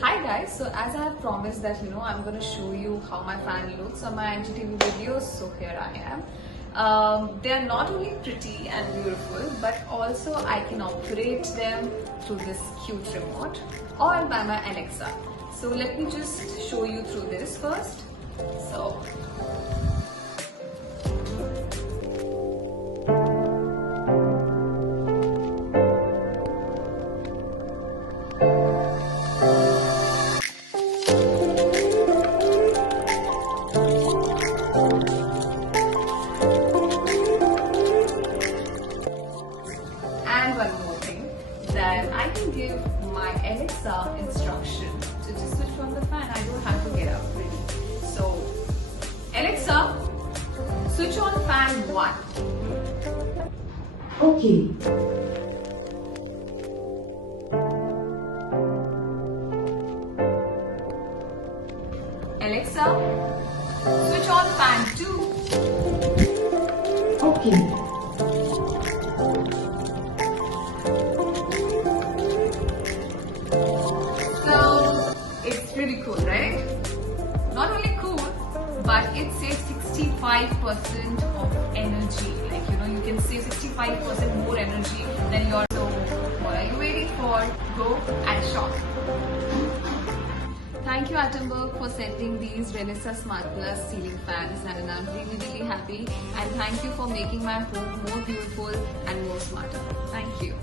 Hi guys, so as I have promised that I'm going to show you how my fan looks on my IGTV videos, so here I am. They are not only pretty and beautiful, but also I can operate them through this cute remote or by my Alexa. So let me just show you through this first. So and one more thing, that I can give my Alexa instruction to just switch on the fan. I don't have to get up really. So Alexa, switch on fan 1. Okay. Alexa, switch on fan 2. Okay. So it's pretty cool, right? Not only cool, but it saves 65% of energy. Like you can save 65% more energy than your. So what are you waiting for? Go and shop. Thank you Atomberg for sending these Renaissance Smart Plus ceiling fans, and I'm really happy, and thank you for making my home more beautiful and more smarter. Thank you.